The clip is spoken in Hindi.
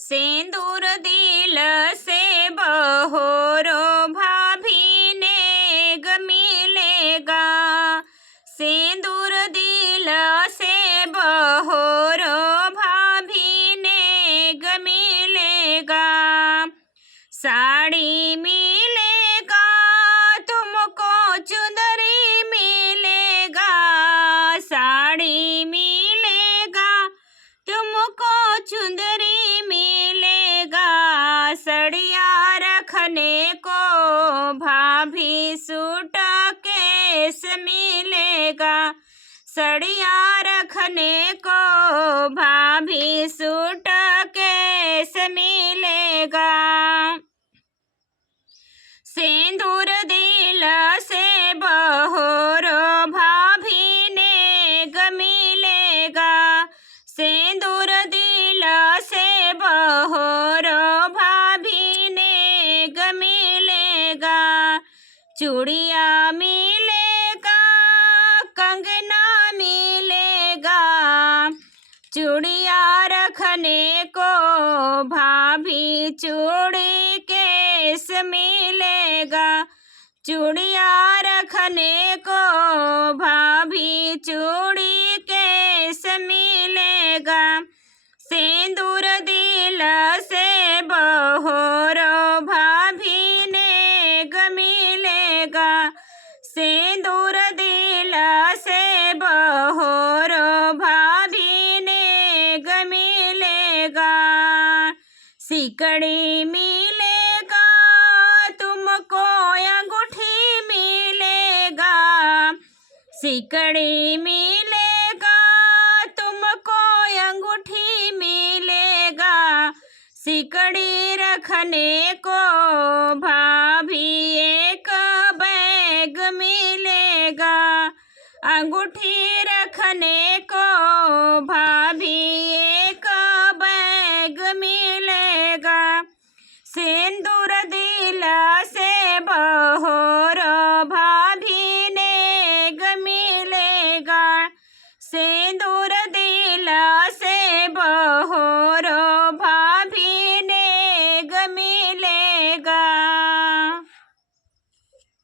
सिंदूर दिल से बहोरो भाभी नेग मिलेगा। सिंदूर दिल से बहोरो भाभी नेग मिलेगा। साड़ी मिलेगा तुमको, चुंदरी मिलेगा। साड़ी मिलेगा तुमको, चुंदरी मिलेगा। सड़िया रखने को भाभी सूट केस मिलेगा। सड़िया रखने को भाभी सूट केस मिलेगा। सिंदूर दिल से बहोरो भाभी नेग मिलेगा। सिंदूर दिल से बहोरो भाभी नेग मिलेगा। चूड़िया मिलेगा, कंगना मिलेगा। चूड़िया रखने को भाभी चूड़ी केस मिलेगा। चूड़िया रखने को भाभी चूड़ी केस मिलेगा। सिंदूर दिल से बहोरो भाभी नेग मिलेगा। सिंदूर दिल से बहोरो भाभी नेग मिलेगा। सिकड़ी मिलेगा तुमको, अंगूठी मिलेगा। सिकड़ी मिलेगा तुमको, अंगूठी मिलेगा। सिकड़ी रखने को भाभी एक बैग मिलेगा। अंगूठी रखने को भाभी